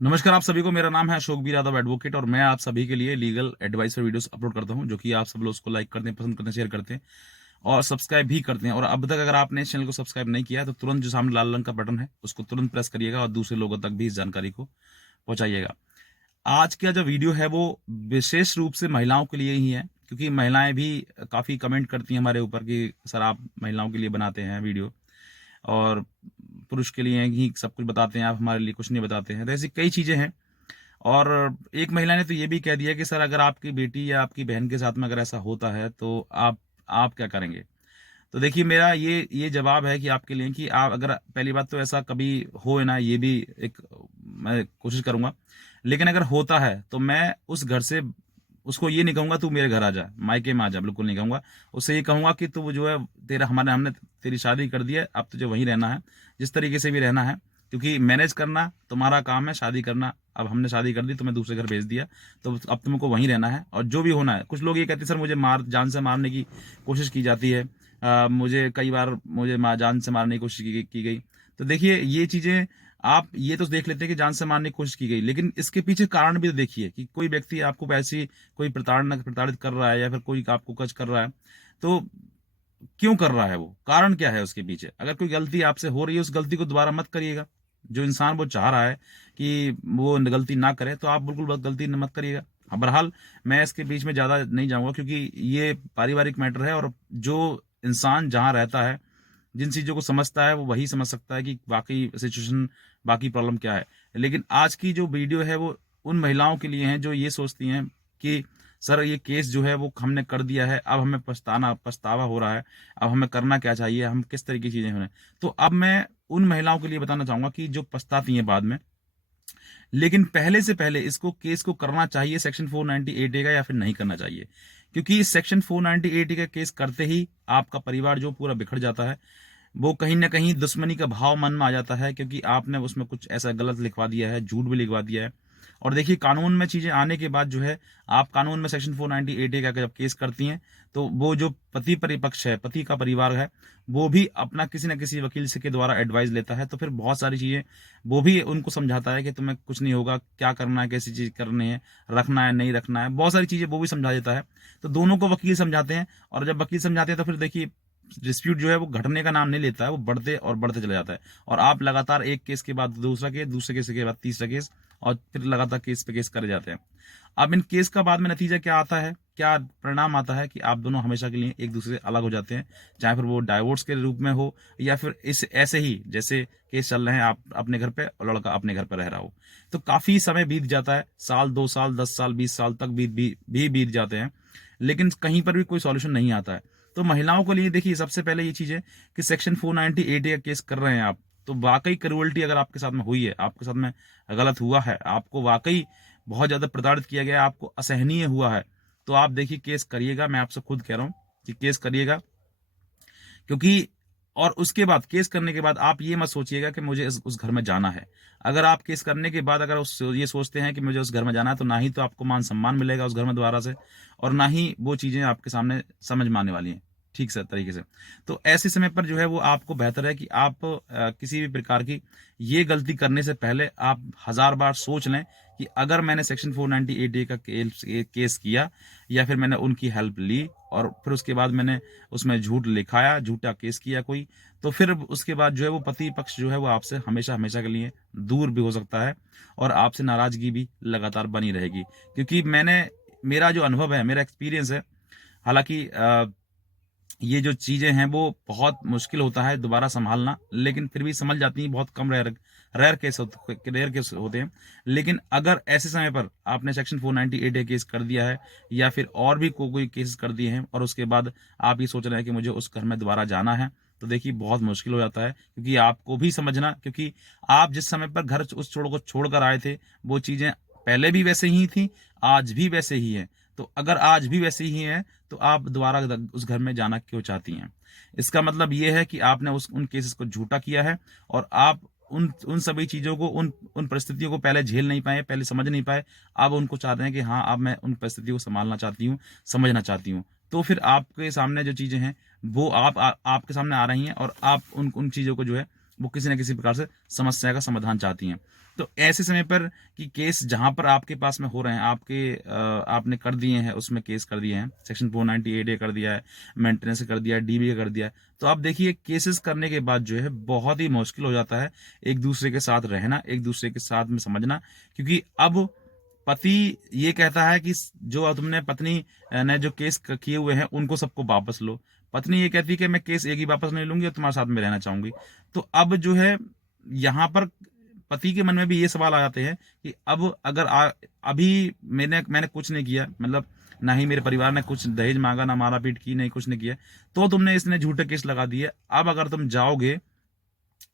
नमस्कार आप सभी को। मेरा नाम है अशोक बी यादव एडवोकेट और मैं आप सभी के लिए लीगल एडवाइस पर वीडियोस अपलोड करता हूं, जो कि आप सब लोग उसको लाइक करते हैं, पसंद करते हैं, शेयर करते हैं और सब्सक्राइब भी करते हैं। और अब तक अगर आपने इस चैनल को सब्सक्राइब नहीं किया है तो तुरंत जो सामने लाल रंग का बटन है उसको तुरंत प्रेस करिएगा और दूसरे लोगों तक भी इस जानकारी को पहुंचाइएगा। आज का जो वीडियो है वो विशेष रूप से महिलाओं के लिए ही है, क्योंकि महिलाएं भी काफ़ी कमेंट करती हैं हमारे ऊपर कि सर आप महिलाओं के लिए बनाते हैं वीडियो और पुरुष के लिए ही सब कुछ बताते हैं, आप हमारे लिए कुछ नहीं बताते हैं। तो ऐसी कई चीज़ें हैं। और एक महिला ने तो ये भी कह दिया कि सर अगर आपकी बेटी या आपकी बहन के साथ में अगर ऐसा होता है तो आप क्या करेंगे। तो देखिए मेरा ये जवाब है कि आपके लिए कि आप अगर पहली बात तो ऐसा कभी हो ना, ये भी एक मैं कोशिश करूंगा। लेकिन अगर होता है तो मैं उस घर से उसको ये नहीं कहूंगा तू मेरे घर आ जा, मायके में आ जा, बिल्कुल नहीं कहूंगा। उससे ये कहूंगा कि तू जो है तेरा हमारे हमने तेरी शादी कर दी है, अब तुझे वहीं रहना है, जिस तरीके से भी रहना है। क्योंकि मैनेज करना तुम्हारा काम है, शादी करना अब हमने शादी कर दी, तुम्हें दूसरे घर भेज दिया, तो अब तुमको वहीं रहना है और जो भी होना है। कुछ लोग ये कहते हैं सर मुझे जान से मारने की कोशिश की जाती है, मुझे कई बार मुझे जान से मारने की कोशिश की गई। तो देखिए ये चीजें आप ये तो देख लेते हैं कि जान से मारने की कोशिश की गई, लेकिन इसके पीछे कारण भी तो देखिए कि कोई व्यक्ति आपको ऐसी कोई प्रताड़ित कर रहा है या फिर कोई आपको कुछ कर रहा है, तो क्यों कर रहा है, वो कारण क्या है उसके पीछे। अगर कोई गलती आपसे हो रही है उस गलती को दोबारा मत करिएगा। जो इंसान वो चाह रहा है कि वो गलती ना करे तो आप बिल्कुल गलती मत करिएगा। हाँ, बहरहाल मैं इसके बीच में ज्यादा नहीं जाऊंगा क्योंकि ये पारिवारिक मैटर है और जो इंसान जहां रहता है, जिन चीजों को समझता है वो वही समझ सकता है कि बाकी सिचुएशन, बाकी प्रॉब्लम क्या है। लेकिन आज की जो वीडियो है वो उन महिलाओं के लिए है जो ये सोचती हैं कि सर ये केस जो है वो हमने कर दिया है, अब हमें पछतावा हो रहा है, अब हमें करना क्या चाहिए, हम किस तरीके की चीजें होने। तो अब मैं उन महिलाओं के लिए बताना चाहूंगा कि जो पछताती हैं बाद में, लेकिन पहले से पहले इसको केस को करना चाहिए सेक्शन 498A का या फिर नहीं करना चाहिए। क्योंकि सेक्शन 498A का केस करते ही आपका परिवार जो पूरा बिखर जाता है, वो कहीं ना कहीं दुश्मनी का भाव मन में आ जाता है, क्योंकि आपने उसमें कुछ ऐसा गलत लिखवा दिया है, झूठ भी लिखवा दिया है। और देखिए कानून में चीजें आने के बाद जो है, आप कानून में सेक्शन 498A का जब केस करती हैं तो वो जो पति परिपक्ष है, पति का परिवार है, वो भी अपना किसी न किसी वकील से के द्वारा एडवाइस लेता है। तो फिर बहुत सारी चीजें वो भी उनको समझाता है कि तुम्हें कुछ नहीं होगा, क्या करना है, कैसी चीज करनी है, रखना है नहीं रखना है, बहुत सारी चीजें वो भी समझा देता है। तो दोनों को वकील समझाते हैं और जब वकील समझाते हैं तो फिर देखिए डिस्प्यूट जो है वो घटने का नाम नहीं लेता है, वो बढ़ते और बढ़ते चले जाता है। और आप लगातार एक केस के बाद दूसरा केस, दूसरे केस के बाद तीसरा केस और फिर लगातार केस पे केस करे जाते हैं। अब इन केस का बाद में नतीजा क्या आता है, क्या परिणाम आता है कि आप दोनों हमेशा के लिए एक दूसरे से अलग हो जाते हैं, चाहे फिर वो डाइवोर्स के रूप में हो या फिर इस ऐसे ही जैसे केस चल रहे हैं, आप अपने घर पे और लड़का अपने घर पे रह रहा हो। तो काफी समय बीत जाता है, साल 2 साल 10 साल 20 साल तक बीत जाते हैं, लेकिन कहीं पर भी कोई सॉल्यूशन नहीं आता है। तो महिलाओं के लिए देखिए सबसे पहले ये चीज है कि सेक्शन 498 का केस कर रहे हैं आप, तो वाकई क्रूअल्टी अगर आपके साथ में हुई है, आपके साथ में गलत हुआ है, आपको वाकई बहुत ज्यादा प्रताड़ित किया गया है, आपको असहनीय हुआ है, तो आप देखिए केस करिएगा। मैं आपसे खुद कह रहा हूं कि केस करिएगा। क्योंकि और उसके बाद केस करने के बाद आप ये मत सोचिएगा कि मुझे उस घर में जाना है। अगर आप केस करने के बाद अगर ये सोचते हैं कि मुझे उस घर में जाना है, तो ना ही तो आपको मान सम्मान मिलेगा उस घर में दोबारा से, और ना ही वो चीजें आपके सामने समझ में आने वाली हैं ठीक से तरीके से। तो ऐसे समय पर जो है वो आपको बेहतर है कि आप किसी भी प्रकार की ये गलती करने से पहले आप 1000 बार सोच लें कि अगर मैंने सेक्शन 498A का केस किया या फिर मैंने उनकी हेल्प ली और फिर उसके बाद मैंने उसमें झूठ लिखाया, झूठा केस किया कोई, तो फिर उसके बाद जो है वो पति पक्ष जो है वो आपसे हमेशा हमेशा के लिए दूर भी हो सकता है और आपसे नाराजगी भी लगातार बनी रहेगी। क्योंकि मेरा जो अनुभव है, मेरा एक्सपीरियंस है, हालांकि ये जो चीजें हैं वो बहुत मुश्किल होता है दोबारा संभालना, लेकिन फिर भी समझ जाती हैं। बहुत कम रेयर केस होते हैं। लेकिन अगर ऐसे समय पर आपने सेक्शन 498A केस कर दिया है या फिर और भी कोई केसेस कर दिए हैं और उसके बाद आप ये सोच रहे हैं कि मुझे उस घर में दोबारा जाना है, तो देखिए बहुत मुश्किल हो जाता है। क्योंकि आपको भी समझना, क्योंकि आप जिस समय पर घर उस छोड़ को छोड़कर आए थे वो चीजें पहले भी वैसे ही थी, आज भी वैसे ही है। तो अगर आज भी वैसे ही है तो आप दोबारा उस घर में जाना क्यों चाहती हैं। इसका मतलब यह है कि आपने उन केसेस को झूठा किया है और आप उन उन सभी चीजों को, उन उन परिस्थितियों को पहले झेल नहीं पाए, पहले समझ नहीं पाए। अब उनको चाह रहे हैं कि हाँ अब मैं उन परिस्थितियों को संभालना चाहती हूँ, समझना चाहती हूँ। तो फिर आपके सामने जो चीजें हैं वो आपके सामने आ रही हैं और आप उन उन चीजों को जो है वो किसी न किसी प्रकार से समस्या का समाधान चाहती हैं। तो ऐसे समय पर कि केस जहां पर आपके पास में हो रहे हैं, आपने कर दिए हैं, उसमें केस कर दिए हैं, सेक्शन 498 ए कर दिया है, मेंटेनेंस कर दिया है, डीबी कर दिया है, तो आप देखिए केसेस करने के बाद जो है बहुत ही मुश्किल हो जाता है एक दूसरे के साथ रहना, एक दूसरे के साथ में समझना। क्योंकि अब पति ये कहता है कि जो तुमने पत्नी ने जो केस किए हुए हैं उनको सबको वापस लो, पत्नी ये कहती है कि मैं केस एक ही वापस नहीं लूंगी और तुम्हारे साथ में रहना चाहूंगी। तो अब जो है यहाँ पर पति के मन में भी ये सवाल आ जाते हैं कि अब अगर अभी मैंने कुछ नहीं किया, मतलब ना ही मेरे परिवार ने कुछ दहेज मांगा, ना मारा पीट की, नहीं कुछ नहीं किया, तो तुमने इसने झूठे केस लगा दिए। अब अगर तुम जाओगे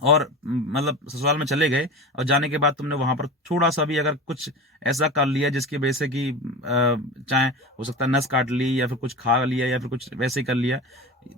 और मतलब ससुराल में चले गए और जाने के बाद तुमने वहां पर थोड़ा सा भी अगर कुछ ऐसा कर लिया जिसकी वजह से कि चाहे हो सकता है नस काट ली या फिर कुछ खा लिया या फिर कुछ वैसे कर लिया,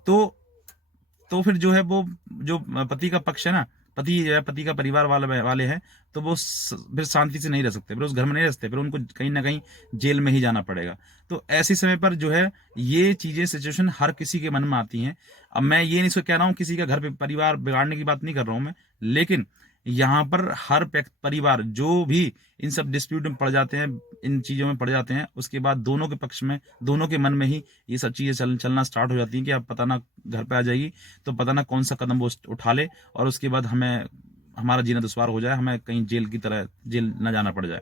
तो फिर जो है वो जो पति का पक्ष है ना, पति का परिवार वाले हैं, तो वो फिर शांति से नहीं रह सकते, फिर उस घर में नहीं रह सकते, फिर उनको कहीं ना कहीं जेल में ही जाना पड़ेगा। तो ऐसे समय पर जो है ये चीजें सिचुएशन हर किसी के मन में आती हैं। अब मैं ये नहीं कह रहा हूँ किसी का घर पे परिवार बिगाड़ने की बात नहीं कर रहा हूं मैं, लेकिन यहाँ पर हर परिवार जो भी इन सब डिस्प्यूट में पड़ जाते हैं, इन चीजों में पड़ जाते हैं, उसके बाद दोनों के पक्ष में, दोनों के मन में ही ये सब चीजें चलना स्टार्ट हो जाती हैं कि अब पता ना घर पे आ जाएगी तो पता ना कौन सा कदम वो उठा ले और उसके बाद हमारा जीना दुश्वार हो जाए, हमें कहीं जेल ना जाना पड़ जाए।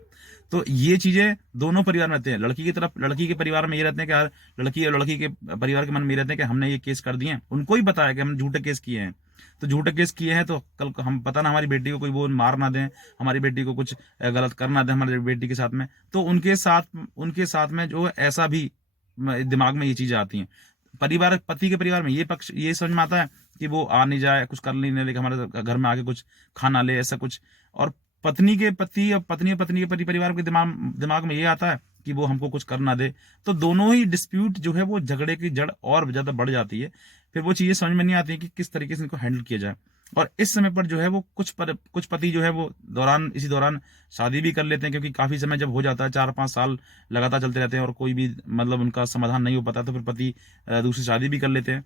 तो ये चीजें दोनों परिवार में रहते हैं। लड़की की तरफ, लड़की के परिवार में ये रहते हैं कि यार, लड़की और लड़की के परिवार के मन में ये रहते हैं कि हमने ये केस कर दिए हैं, उनको ही पता है कि हमने झूठे केस किए हैं, तो झूठे केस किए हैं तो कल हम पता ना हमारी बेटी को कोई वो मार ना दें, हमारी बेटी को कुछ गलत कर ना दें हमारी बेटी के साथ में। तो उनके साथ में जो ऐसा भी दिमाग में ये चीजें आती हैं। पति के परिवार में ये पक्ष ये समझ में आता है कि वो आ नहीं जाए, कुछ कर नहीं ले, हमारे घर में आके कुछ खाना ले, ऐसा कुछ। और पत्नी के पति और पत्नी के परिवार के दिमाग में ये आता है कि वो हमको कुछ कर ना दे। तो दोनों ही डिस्प्यूट जो है वो झगड़े की जड़ और ज्यादा बढ़ जाती है। फिर वो चीजें समझ में नहीं आती कि किस तरीके से इनको हैंडल किया जाए। और इस समय पर जो है वो कुछ पति जो है वो इसी दौरान शादी भी कर लेते हैं, क्योंकि काफी समय जब हो जाता है, 4-5 साल लगातार चलते रहते हैं और कोई भी मतलब उनका समाधान नहीं हो पाता, तो फिर पति दूसरी शादी भी कर लेते हैं,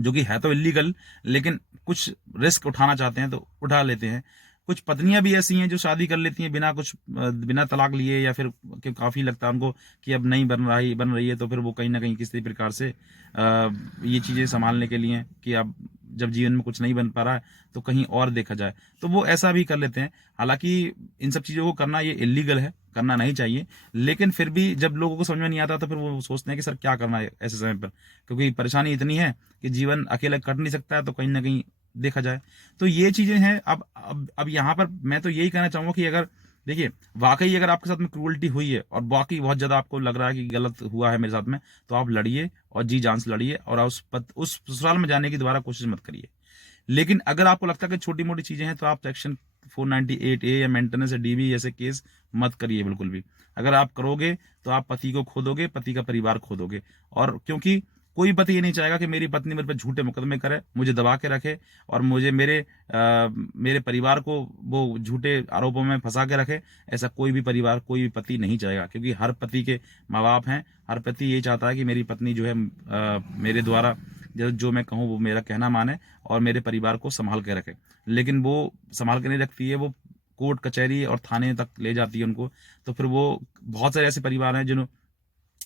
जो कि है तो इलीगल, लेकिन कुछ रिस्क उठाना चाहते हैं तो उठा लेते हैं। कुछ पत्नियां भी ऐसी हैं जो शादी कर लेती हैं बिना तलाक लिए, या फिर काफी लगता है उनको कि अब नहीं बन रही है, तो फिर वो कहीं ना कहीं किसी प्रकार से ये चीजें संभालने के लिए कि अब जब जीवन में कुछ नहीं बन पा रहा है तो कहीं और देखा जाए, तो वो ऐसा भी कर लेते हैं। हालांकि इन सब चीजों को करना ये इलीगल है, करना नहीं चाहिए, लेकिन फिर भी जब लोगों को समझ में नहीं आता तो फिर वो सोचते हैं कि सर क्या करना है ऐसे समय पर, क्योंकि परेशानी इतनी है कि जीवन अकेला कट नहीं सकता है, तो कहीं ना कहीं देखा जाए। तो ये चीजें हैं। अब यहाँ पर मैं तो यही कहना चाहूंगा कि अगर देखिए वाकई अगर आपके साथ में क्रूअल्टी हुई है और वाकई बहुत ज्यादा आपको लग रहा है कि गलत हुआ है मेरे साथ में, तो आप लड़िए और जी जान से लड़िए और उस ससुराल में जाने की दोबारा कोशिश मत करिए। लेकिन अगर आपको लगता है कि छोटी मोटी चीजें हैं तो आप सेक्शन 498A या मेंटेनेंस या डीबी ऐसे केस मत करिए बिल्कुल भी। अगर आप करोगे तो आप पति को खो दोगे, पति का परिवार खो दोगे। और क्योंकि कोई पति ये नहीं चाहेगा कि मेरी पत्नी मेरे पे झूठे मुकदमे करे, मुझे दबा के रखे और मुझे मेरे परिवार को वो झूठे आरोपों में फंसा के रखे। ऐसा कोई भी परिवार, कोई भी पति नहीं चाहेगा, क्योंकि हर पति के माँ बाप हैं। हर पति ये चाहता है कि मेरी पत्नी जो है मेरे द्वारा जो मैं कहूँ वो मेरा कहना माने और मेरे परिवार को संभाल के रखे। लेकिन वो संभाल के नहीं रखती है, वो कोर्ट कचहरी और थाने तक ले जाती है उनको। तो फिर वो बहुत सारे ऐसे परिवार हैं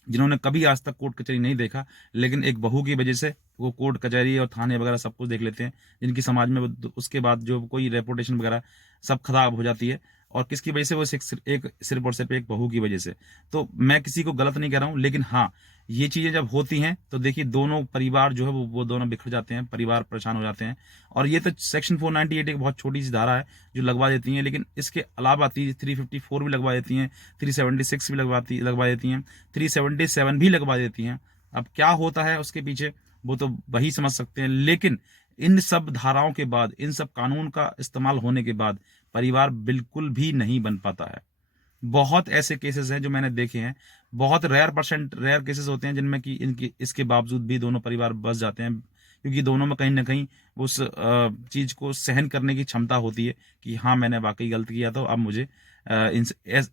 जिन्होंने कभी आज तक कोर्ट कचहरी नहीं देखा, लेकिन एक बहू की वजह से वो कोर्ट कचहरी और थाने वगैरह सब कुछ देख लेते हैं, जिनकी समाज में उसके बाद जो कोई रेपुटेशन वगैरह सब खराब हो जाती है। और किसकी वजह से? वो सिर्फ और सिर्फ एक बहू की वजह से। तो मैं किसी को गलत नहीं कह रहा हूं, लेकिन हाँ, ये चीजें जब होती हैं तो देखिए दोनों परिवार जो है वो दोनों बिखर जाते हैं, परिवार परेशान हो जाते हैं। और ये तो सेक्शन 498 एक बहुत छोटी सी धारा है जो लगवा देती है, लेकिन इसके अलावा 354 भी लगवा देती हैं, 376 भी लगवा देती हैं, 377 भी लगवा देती हैं। अब क्या होता है उसके पीछे वो तो वही समझ सकते हैं। लेकिन इन सब धाराओं के बाद, इन सब कानून का इस्तेमाल होने के बाद परिवार बिल्कुल भी नहीं बन पाता है। बहुत ऐसे केसेस हैं जो मैंने देखे हैं, बहुत रेयर केसेस होते हैं जिनमें कि इनकी इसके बावजूद भी दोनों परिवार बस जाते हैं, क्योंकि दोनों में कहीं ना कहीं उस चीज को सहन करने की क्षमता होती है कि हाँ मैंने वाकई गलत किया, तो अब मुझे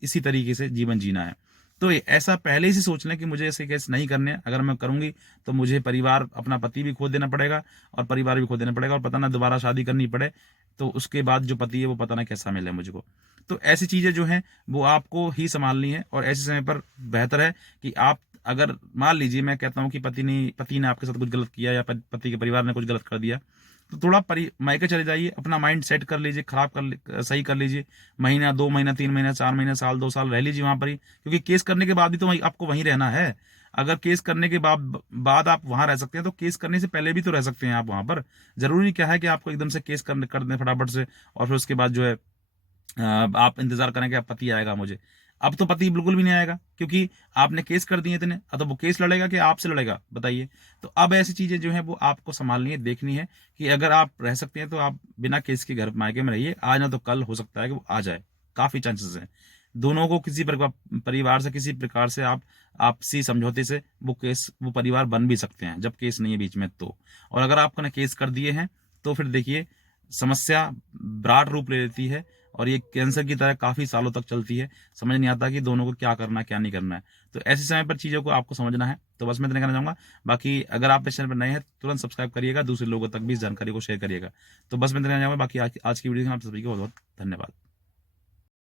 इसी तरीके से जीवन जीना है। तो ऐसा पहले ही से सोच लें कि मुझे ऐसे केस नहीं करने, अगर मैं करूंगी तो मुझे परिवार, अपना पति भी खो देना पड़ेगा और परिवार भी खो देना पड़ेगा, और पता ना दोबारा शादी करनी पड़े तो उसके बाद जो पति है वो पता ना कैसा मिले मुझको। तो ऐसी चीज़ें जो हैं वो आपको ही संभालनी है। और ऐसे समय पर बेहतर है कि आप, अगर मान लीजिए मैं कहता हूँ कि पति ने आपके साथ कुछ गलत किया या पति के परिवार ने कुछ गलत कर दिया, तो थोड़ा मायके चले जाइए, अपना माइंड सेट कर लीजिए, सही कर लीजिए। महीना, 2 महीना, 3 महीना, 4 महीना, साल, 2 साल रह लीजिए वहां पर ही, क्योंकि केस करने के बाद भी तो आपको वहीं रहना है। अगर केस करने के बाद आप वहां रह सकते हैं, तो केस करने से पहले भी तो रह सकते हैं आप वहां पर। जरूरी क्या है कि आपको एकदम से केस कर दें फटाफट से, और फिर उसके बाद जो है आप इंतजार करें कि अब पति आएगा मुझे। अब तो पति बिल्कुल भी नहीं आएगा, क्योंकि आपने केस कर दिए इतने। अब तो वो केस लड़ेगा कि आपसे लड़ेगा, बताइए। तो अब ऐसी चीजें जो है वो आपको संभालनी है, देखनी है कि अगर आप रह सकते हैं तो आप बिना केस के घर मायके में रहिए। आज ना तो कल हो सकता है कि वो आ जाए, काफी चांसेस हैं। दोनों को किसी परिवार से, किसी प्रकार से आप आपसी समझौते से वो परिवार बन भी सकते हैं, जब केस नहीं है बीच में तो। और अगर आपने केस कर दिए हैं तो फिर देखिए समस्या विराट रूप ले लेती है, और ये कैंसर की तरह काफी सालों तक चलती है। समझ नहीं आता कि दोनों को क्या करना है क्या नहीं करना है। तो ऐसे समय पर चीजों को आपको समझना है। तो बस मैं इतना कहना चाहूंगा। बाकी अगर आप इस चैनल पर नए हैं, तुरंत सब्सक्राइब करिएगा, दूसरे लोगों तक भी इस जानकारी को शेयर करिएगा। तो बस मैं इतना कहना चाहूंगा। बाकी आज की वीडियो में आप सभी को बहुत बहुत धन्यवाद।